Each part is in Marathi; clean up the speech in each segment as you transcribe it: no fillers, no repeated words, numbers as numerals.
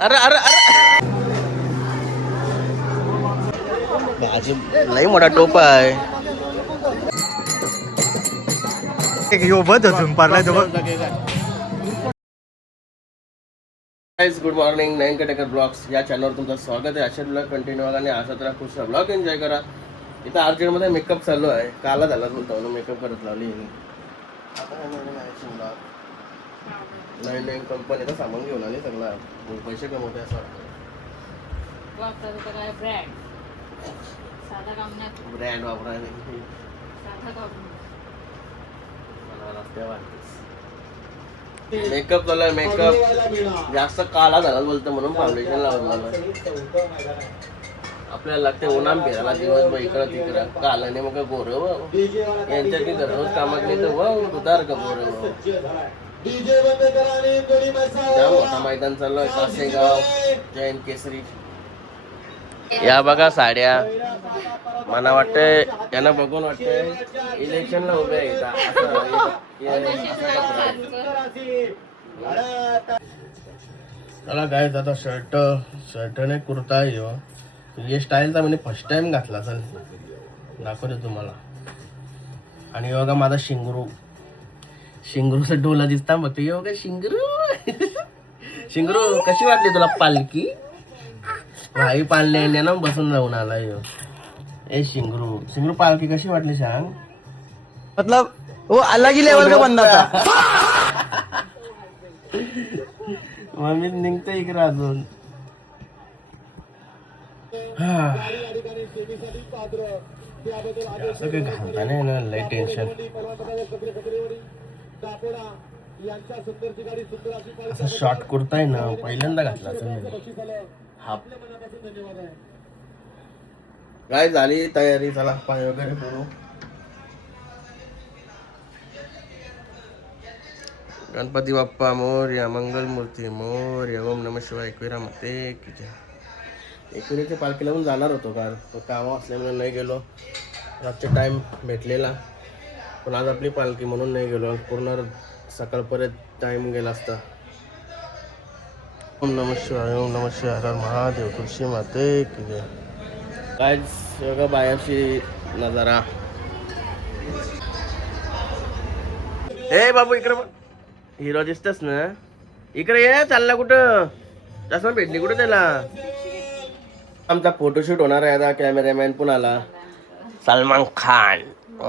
अरे अरे अरे लई मोठा टोपा आहे. Good morning. Nayan Katekar blogs या चॅनलवर तुमचं स्वागत आहे. अशा ब्लॉग कंटिन्यू बघा आणि अशा तर खुश ब्लॉग एन्जॉय करा. इथं अर्जंटमध्ये मेकअप चालू आहे. काला झाला बोलतो ना, मेकअप करत लावली. नवीन नवीन कंपनीचं सामान घेऊन आले सगळा. पैसे कमवते असं वाटतं. ब्रँड वापरायला मेकअप झालाय. मेकअप जास्त काळा झाला बोलतो म्हणून फाउंडेशन लावलं. आपल्याला लागते उन्हाम फिरायला दिवसभर इकडं तिकडं. कालाने मग गोर यांच्या की दररोज कामात नाही तर उदार का गोर. मोठा मैदान चालू कासेगाव जैन केसरी. या बघा साड्या. मला वाटतंय यांना बघून वाटतंय इलेक्शनला उभे आहे. चला काय आता शर्ट नाही कुर्ता आहे. हे स्टाईलचा म्हणजे फर्स्ट टाइम घातला असेल. दाखवते तुम्हाला. आणि बघा माझा शिंगरूचा डोला दिसता बघ. ये बघा शिंगरू कशी वाटली तुला पालखी. भाई पाळणे ना बसून जाऊन आला. ए शिंगरू पालखी कशी वाटली सांग. मतलब वो अलग ही लेवल का बंदा था. मम्मी निघतो इकडे अजून. असं काही घालता नाही ना, लय टेन्शन. असं शॉर्ट कुर्ता आहे ना, पहिल्यांदा घातला असं. हा काय झाली तयारी. चला पाय वगैरे करू. गणपती बाप्पा मोरया. मंगलमूर्ती मोरया. ओम नमः शिवाय. एकविरा मते की जय. एकविरेच्या पालखीला पण जाणार होतो काल, काम असल्यामुळे नाही गेलो. रातचा टाइम भेटलेला पण आज आपली पालखी म्हणून नाही गेलो. पूर्ण सकाळपर्यंत टाइम गेला असता. ओम नमः शिवाय. ओम नमः शिवाय. हर महादेव. तुळशी माते की जय. काय सगळं बाहेरची नजारा. ए बाबू इकडे हिरो दिसतस ना. इकडे ये. चालला कुठं. चष्मा भेटली कुठं त्याला. आमचा फोटोशूट होणार आहे आता. कॅमेरामॅन पण आला. सलमान खान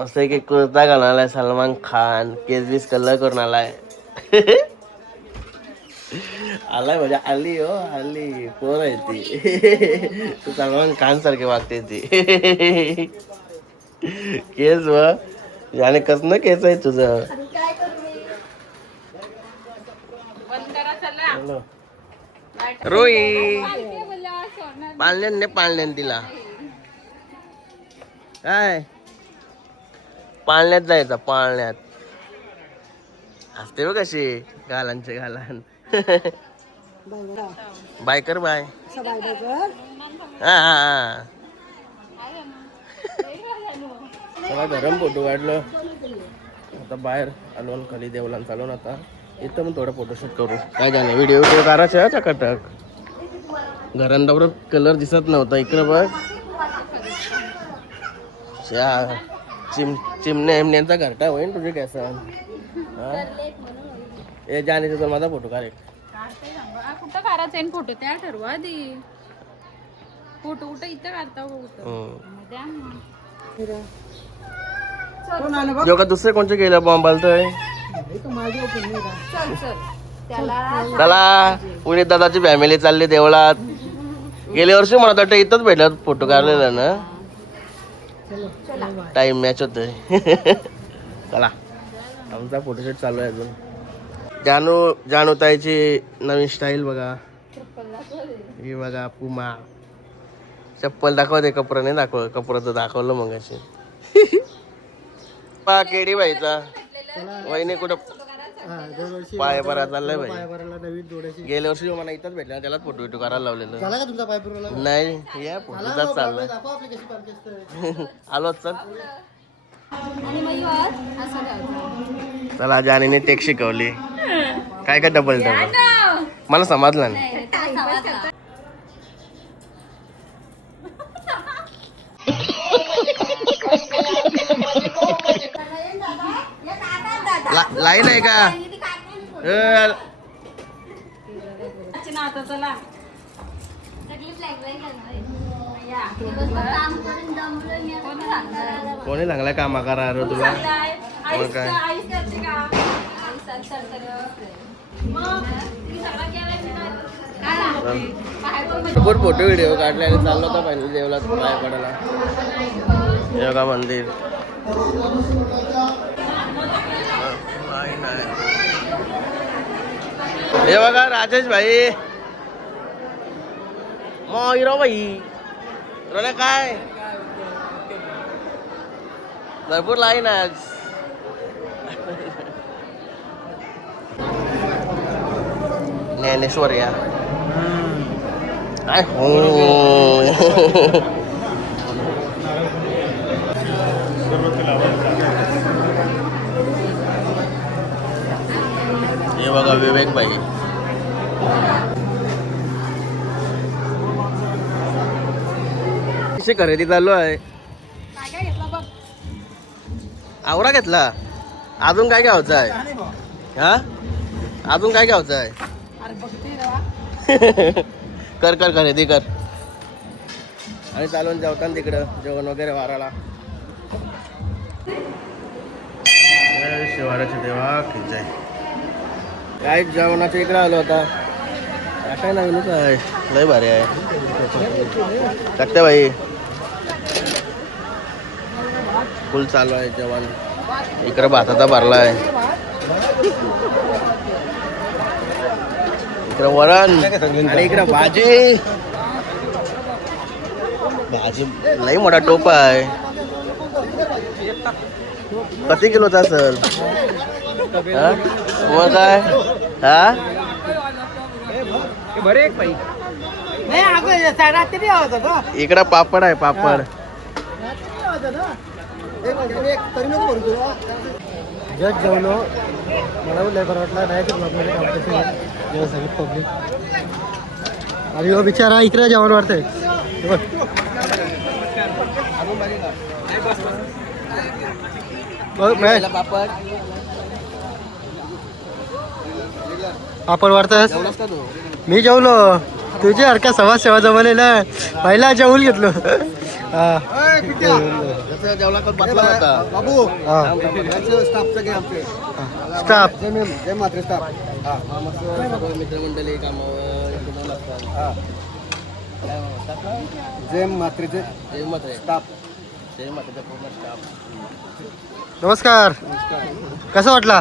असं एक कुर्ता घालून आलाय. सलमान खान केस बीस कलर करून आलाय. आलाय म्हणजे आली हो आली. कोण आहे ती. तू सलमान खान सारखे वागते ती. केस व याने कसं केस आहे तुझं. रोई पाळण्यान तिला काय पाळण्यात जायचं. पाळण्यात असते बघ कशी गालांचे गालान. Biker bye. हा गरम फोटो काढलं. आता बाहेर आलो खाली देवलान चालून. आता इथं पण थोडं फोटोशूट करू. काय झालं व्हिडिओ करायचं आहे चकाटक. घरांवर कलर दिसत नव्हता. इकडे बघ चिमण्यांचा घरटा होईन तुझे कॅसा. हे जाण्याचा तर माझा फोटो काढ. कुठं काढायचा आहे फोटो त्या ठरवा आधी. फोटो कुठं इथं काढता. जो का दुसरे कोणचे गेलं बॉम्बालतोय. चला पुणे दादाची फॅमिली चालली देवळात. गेल्या वर्षी म्हणत वाटतं इथंच भेटलं फोटो काढलेला ना. टाइम मॅच होतोय. चला आमचा फोटोशूट चालू आहे अजून. जानू ताईची नवीन स्टाईल बघा. ही बघा पुमा. चप्पल दाखवते. कपडा नाही दाखव. कपडा तर दाखवलं मग अशी. केडी बाईचा वहिनी कुठं पाय बरा चाललाय भाई. गेल्या वर्षी मला इथंच भेटला. त्यालाच फोटो विटो करायला लावलेलं. नाही या फोटोचाच चाललाय. आलो चल. चला जानीने टेक शिकवली. काय काय डबल मला समजलं नाही. लाईन आहे का? कोणी लागलाय कामा करा रे तुला? मग काय भरपूर फोटो व्हिडिओ काढले आणि चाललो होता पाहिजे देवला पाय पडायला. हे बघा मंदिर. हे बघा राजेश भाई, हिरो भाई रोले काय भरपूर लाईन आज. ज्ञानेश्वर या काय हो. हे बघा विवेक भाई. कशी खरेदी चालू आहे? आवरा घेतला. अजून काय घ्यायचं आहे? हा अजून काय घ्यायचं आहे? कर कर खरेदी कर. आणि चालून जेवताना तिकडं जेवण वगैरे वाराला. शिवाराच्या देवा खिचाय काय जेवणाच्या इकडे आलो होता. काय नवीनच आहे, लय भारी आहे. टाकते भाई फुल चालू आहे जेवण. इकडे भाताचा भरला आहे, इकडे वरण आणि इकडे भाजी. भाजी लई मोठा टोप आहे. किती किलोचा असेल? मग काय हा इकडं पापड आहे पापड. जग जेवलो मला लय बरं वाटला. डायरेक्ट ब्लॉगमध्ये काम सगळी पब्लिक. अरे हो बिचारा इकडे जेवण वाटतंय. पापड पापड वाढतस. जेवलास का तू? मी जेवलो. तुझी हरका सवा सेवा जमलेला पहिला जेवून घेतलो. जेवला का बसला होता बाबू? स्टाफ मित्रमंडळी कामावर जय मात्रेचे जय मात्रे स्टाफ. जय मात्रेचा पूर्ण स्टाफ. नमस्कार. कसं वाटला?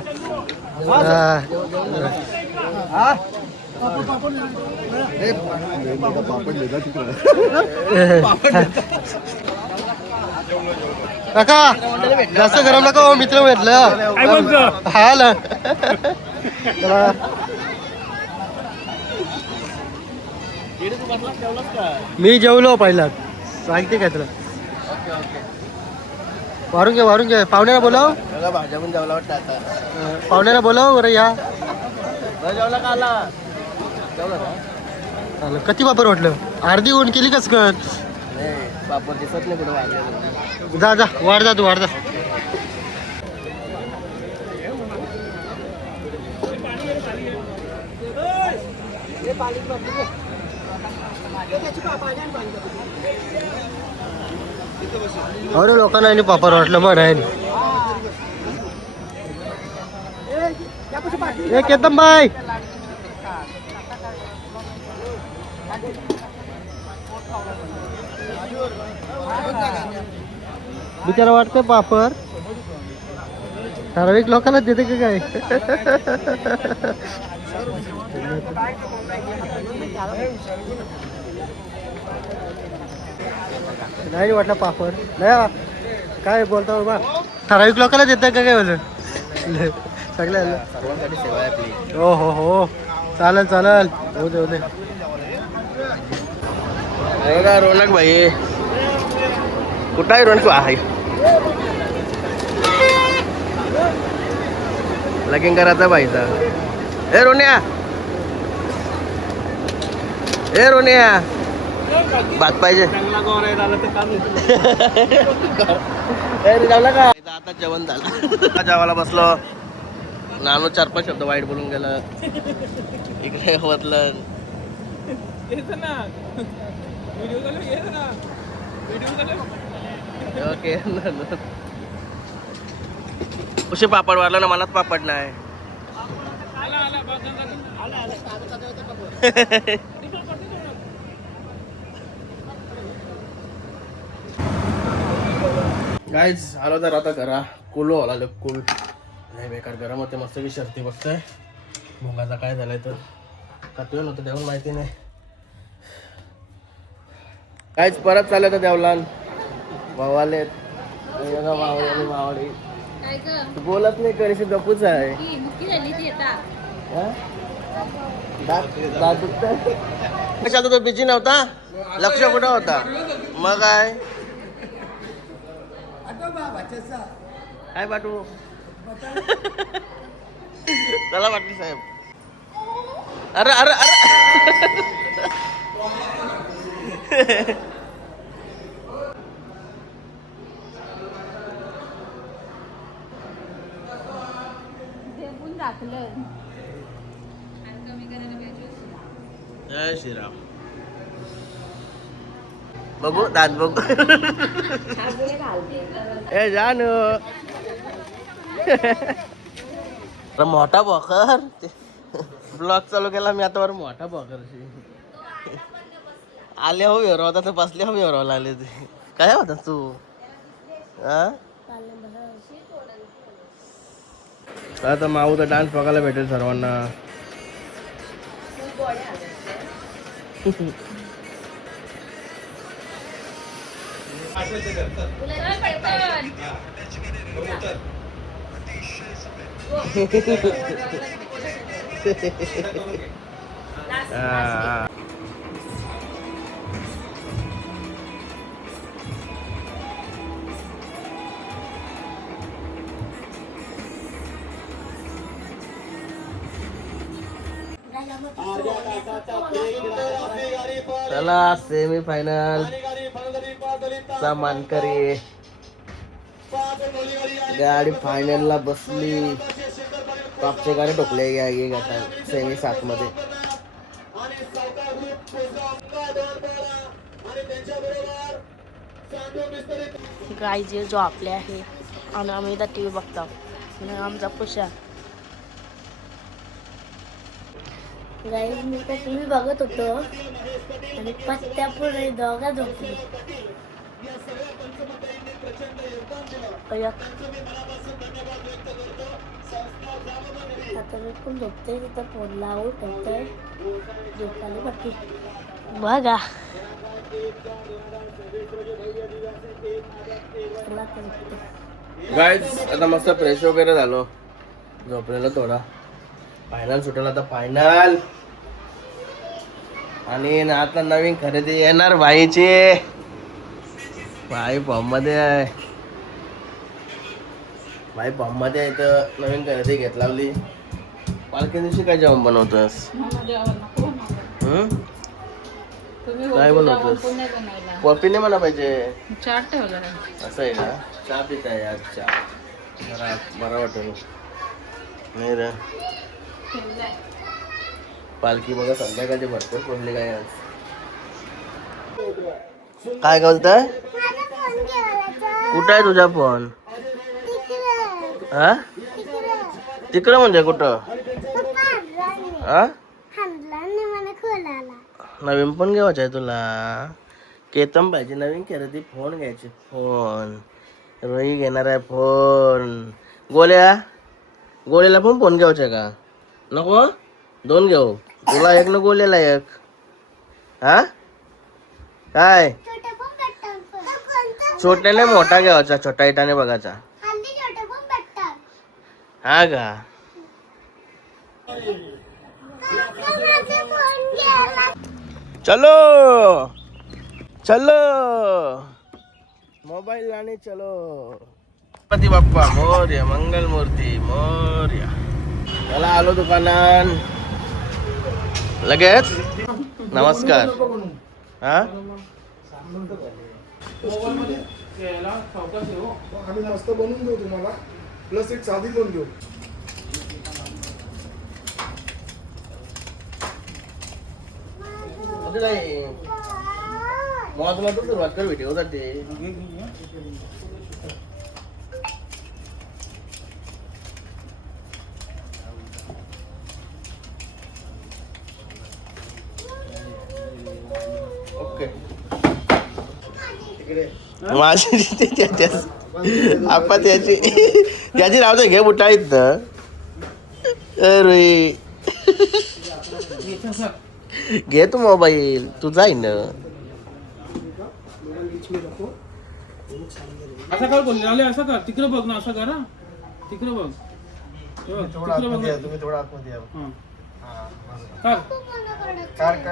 काका जास्त गरम नका हो, मित्र भेटलं. हा ना मी जेवलो पहिला. सांगते काय तुला? वारून घे पाहुण्याला बोलाव. भाज्या पण जेवला वाटतं आता. पाहुण्याला बोलाव बरं या. जेवला का आला? जेवला का? चालेल. किती वापर वाटलं? अर्धी ऊन केली कस कर. नाही पापड दिसत नाही कुठं वाढले. जा जा वाढ जा तू वाढ जा. अरे लोकांना आणि पापड वाटलं मग आहे. एक एकदम बाय बिचारा वाटतं पापड ठराविक लोकांना देते का काय? नाही वाटलं पापड नाही. काय बोलता बाबा? ठराविक लोकांना देत का काय बोल? सगळ्या सर्वांसाठी सेवा आहे आपली. हो हो हो चालेल चालेल. हो दे हो दे. बघा रोनक भाई कुठं आहे? रोनक आहे लगीन करायचा भाईचा. हे रोन्या ए रोनिया भात पाहिजे का आता जेवण झालं जेवायला बसलो नानू 4-5 शब्द वाईट बोलून गेलं इकडे होतलं ओके उशी पापड वाढला ना मलाच पापड नाही गाईज आलो तर आता घरा कुलो आला कुल नाही बेकार गरम होते मस्त की शर्ती बघतोय मुगाचा काय झालाय तर कातून नव्हतं देऊन माहिती नाही काहीच परत चाललं तर देवलान भावाले मावडी काय ग तू बोलत नाही करीशी गपूच आहे ती मुक्की झाली ती आता हा? दात दुखतंय? कशात तो बिजी नव्हता लक्ष कुठं होता मग काय काय पाठवू चला पाटील साहेब अरे अरे अरे देऊन राखलं कमी करायला पाहिजे जय श्रीराम बघू दात बघू ए जानू अरे मोठा बॉकर ब्लॉग चालू केला मी आता बरं मोठा बॉकर आले हो व्यवहार होता तर बसले हो व्यवहार लागले ते काय होता तू आता माऊ तर डान्स बघायला भेटेल सर्वांना चला सेमी फायनल चा मानकरी गाडी फायनल ला बसली टॉपचे गाडी ठोकले आता सेमी 7 मध्ये गाय जे जो आपले आहे आणि आम्ही इथं टी व्ही बघतो आणि आमचा पुषा गाय मी तर टी व्ही बघत होतो आणि पत्त्यापुढे दोघा झोपली आता मी पण झोपते तिथं फोन लावून ठेवतोय झोपायला बाकी बघा गाईज आता मस्त फ्रेश वगैरे झालो झोपलेलो थोडा फायनल सुटेल आता फायनल आणि आता नवीन खरेदी येणार भाईची भाई फॉर्म मध्ये आहे भाई फॉर्म मध्ये आहे तर नवीन खरेदी घेत लावली पालखी दिवशी काय जेवण बनवतोस काय बनवतोस कॉफी नाही म्हणा पाहिजे चाट ठेवला असं आहे का चहा पित आहे आज चहा जरा बरं वाटेल नाही रे पालखी बघा संध्याकाळची भरपूर पडली काय आज काय बोलतंय कुठं आहे तुझा फोन हा तिकडं म्हणजे कुठं हा नवीन फोन घ्यायचा आहे तुला केतन पाहिजे नवीन खरेदी फोन घ्यायचे फोन रोही घेणार आहे फोन गोळ्याला पण फोन घ्यायचा का नको 2 घेऊ तुला एक न गोल्याला एक हा काय छोट्याने मोठा घ्यायचा छोटा इटाने बघायचा हा का चलो चलो मोबाईल लाने चलो गणपती बाप्पा मोरया मंगल मूर्ती मोरया चला आलो दुकानात लगेच नमस्कार. हा आम्ही मस्त बनवून देऊ तुम्हाला प्लस एक साधी पण देऊ. तुला तर सुरुवात कर व्हिडिओ साठी. ओके माझी आपण त्याची त्याची राहतो घे बुटा आहेत ना. अरे घे तू मोबाईल तू जाईन ना. असं कर बोल आले असं कर तिकडे बघ ना असं कर हा तिकडे बघ तुम्ही थोडा आतमध्ये या.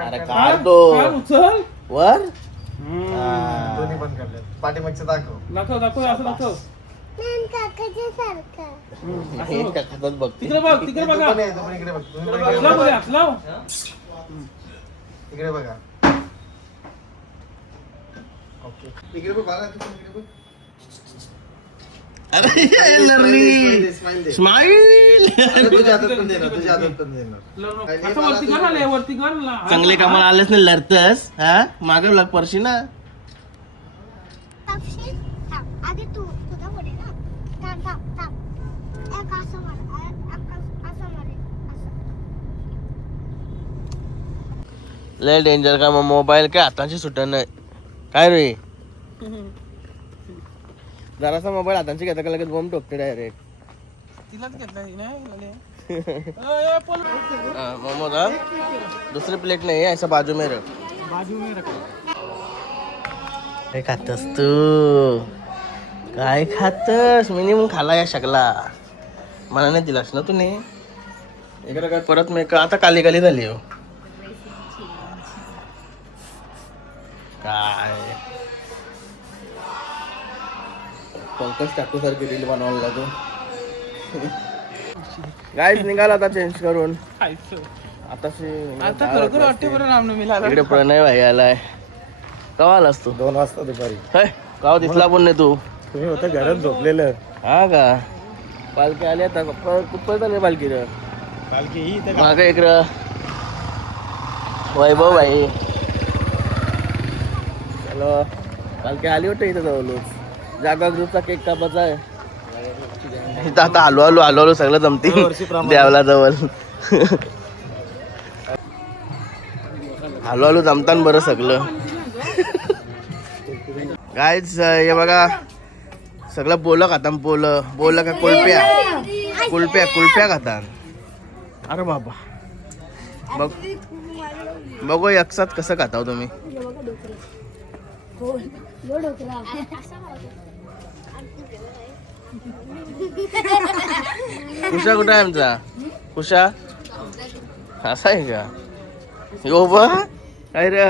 अरे काढतो उचल वर. दोन्ही पण काढले पाठीमागचं दाखव. दाखव दाखव असं दाखव हे का खातात बघ. तिकडे बघ तिकडे बघा पण आहे, तो पण इकडे बघ. तुम्ही पण हात लाव बरं, हात लाव. इकडे बघा. ओके इकडे बघ बाळा, तू पण इकडे बघ. अरे स्माईल. तुझ्या हातात पण देणार, तुझ्या हातात पण देणार. असं वरती कर आले वरती कर ना. चांगले कामाला आलेस ना लढतस. हा मागे लाग परशी ना. आधी तू तुझा पुढे ना थांब थांब थांब एक असं मार असं मारे असं. लय डेंजर का मग मोबाईल काय हातांची सुटत नाही काय रे. जरासा मोबाईल हातांची घेता का लगेच बॉम्ब टोकते डायरेक्ट. तिलाच घेतला मोमोज हा दुसरी प्लेट नाही ऐसा बाजू में रख. बाजू में रखा काय खातस तू काय खातस. मिनिमम खाला या शकला मला नाही दिलास ना तूने. इकडे काय परत मी का आता काली काली झाली हो काय. पंकज टाकू सारखी रील बनवायला लागतो. गाईच निघाला आता चेंज करून. खायचं आता आता खरोखर वाटते बरं रामनवमीला इकडे प्रणय भाई आलाय. कवा आलास तू. 2 वाजता दुपारी. कवा दिसला पण नाही तू. तुम्ही होता घरात झोपलेलं. हा का पालखी आली आता कुठपर्यंत चालली पालखी रे. पालखी ही इथे मागे एक वैभव भाई. हॅलो पालखी आली होती इथं जवळच. जागा ग्रुपचा केक कापायचा आहे इथं. आता आलो सगळं जमती देवला जवळ. आलो जमतान बरं सगळं. गायच हे बघा सगळं पोलं खातान. पोलं का कुल्प्या खातान. अरे बाबा बघू एकसाथ कसं खाताव तुम्ही. कुशा कुठं आहे आमचा कुशा. असा आहे का यो बा. अरे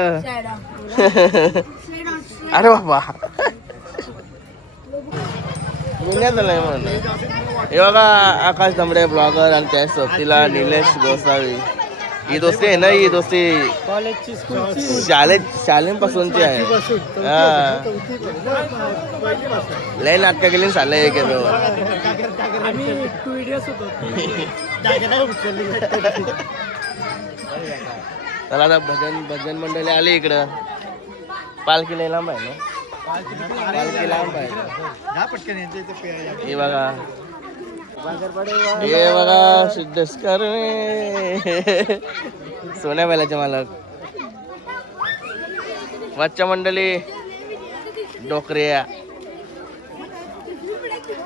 अरे बाबा पुण्यात आलाय म्हणून. हे बघा आकाश तांबडे ब्लॉगर आणि त्या सोबतीला निलेश गोसावी. ही दोस्ती आहे ना. ही दोस्ती शाळेपासूनची आहे. हा लय नाटक केली चाललंय एक चला आता भजन मंडळी आली इकडं. पालखी लय लांब आहे ना. पालखी लांब आहे. हे बघा हे बघा सिद्धेश्वर सोन्या बैलाचे मालक. वाच्या मंडळी डोकऱ्या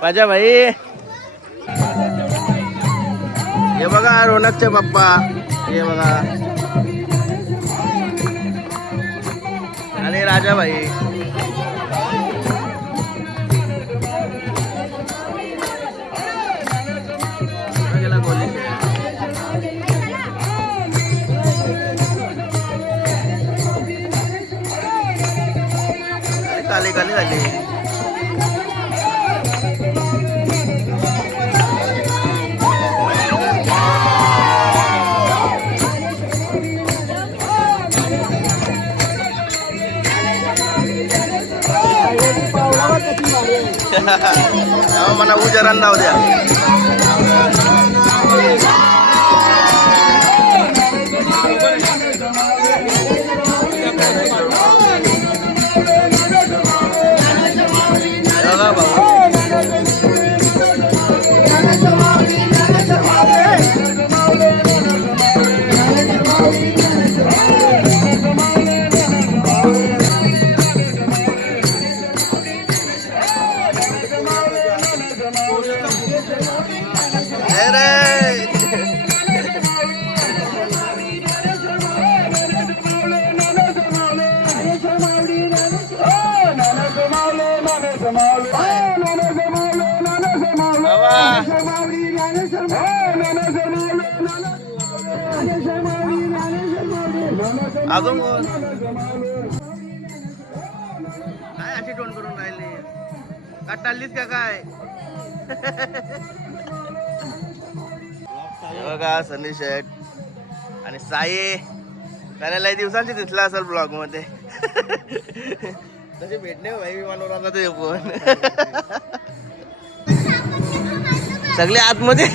माझ्या भाई. हे बघा रोनकचे पप्पा. हे बघा आणि राजा भाई. काली काली झाली. मला उजारान जाऊ द्या. बघा भाऊ अजून काय अशी टोन करून राहिली का टाळलीस का काय बघा सनी शेट आणि साई त्याला लई दिवसांची दिसला असेल ब्लॉग मध्ये तसे भेटणे भाई विमानावर आता ते पण सगळे आतमध्ये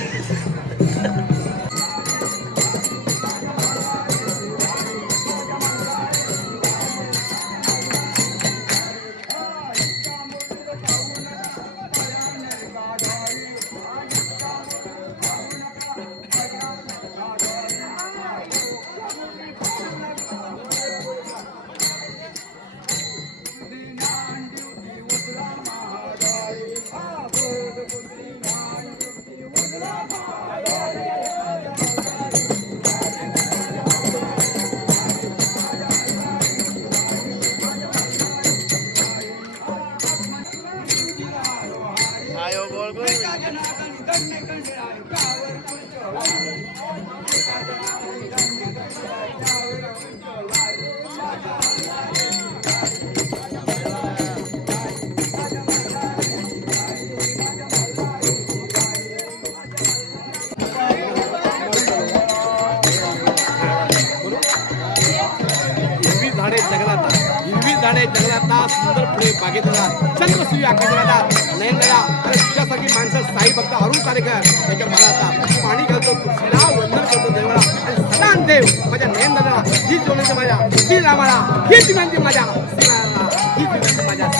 सुंदर फुले बागेतला चंद्रसूर्य आकाशाला नयनला अरे तुझ्यासारखी माणसं साई भक्त अरुण तारेकर त्याच्या मनाचा पाणी घालतो तुझला वंदन करतो देवाला आणि सदान देव माझ्या नयनला ही जोडीची माझ्या ही रामाला ही विनंती माझ्या श्रीरामाला ही विनंती माझ्या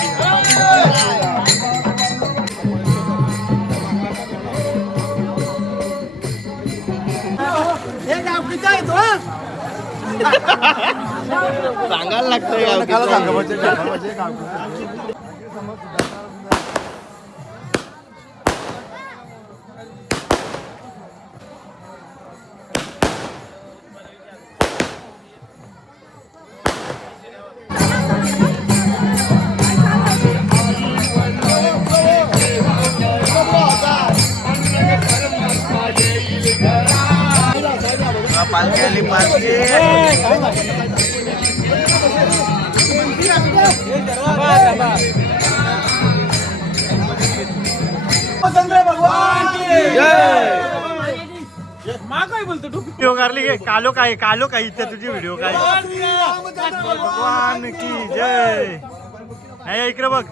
सांगायला लागतंय पालखी आली पालखी व्हिडिओ काढली कालो काय इथे तुझी व्हिडिओ काय भगवान की जय. नाही इकडे बघ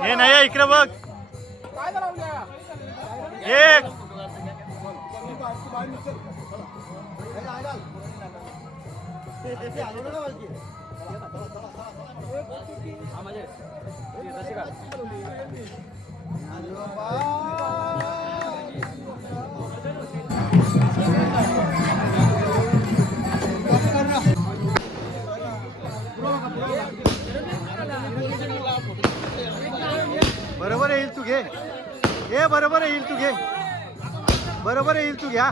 हे नाही इकडे बघ एक बरोबर येईल तू घे हे बरोबर येईल तू घे बरोबर येईल तू घ्या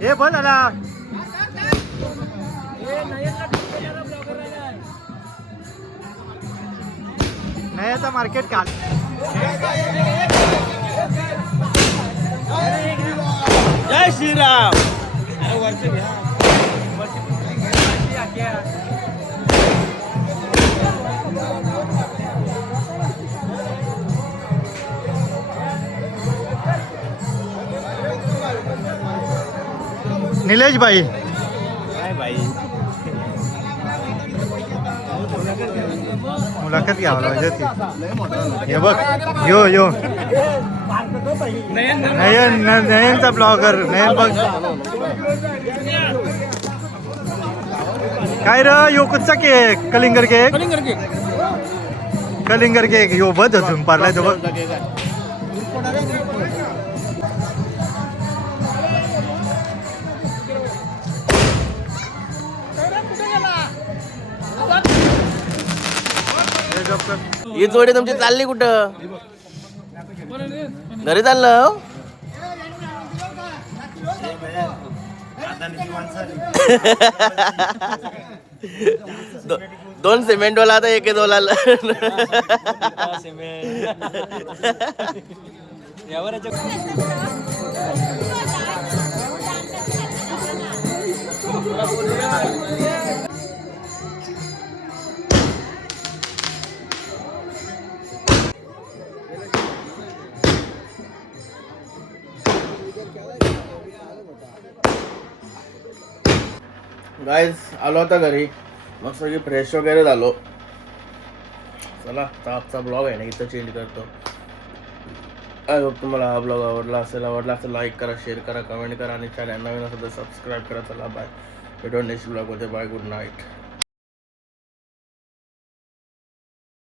हे बघ आला नाही आता मार्केट काल जय श्रीराम निलेश भाई मुलाखत घ्यावं लागेल ती. हे बघ यो नयनचा ब्लॉगर नयन बघ काय र यो कुठचा केक कलिंगर केक यो बघ अजून पारलाय तो बघ. ही जोडी तुमची चालली कुठं? घरी चाललं हो? दोन सिमेंट वाला आता एक डोला गाईज आलो होता घरी मग सगळी फ्रेश वगैरे झालो. चला आता आजचा ब्लॉग आहे ना इथं चेंज करतो. आय होप तुम्हाला हा ब्लॉग आवडला असेल लाईक करा, शेअर करा, कमेंट करा आणि चॅनल नवीन असेल तर सबस्क्राईब करा. चला बाय, भेटू नेक्स्ट ब्लॉगमध्ये. Bye, good night.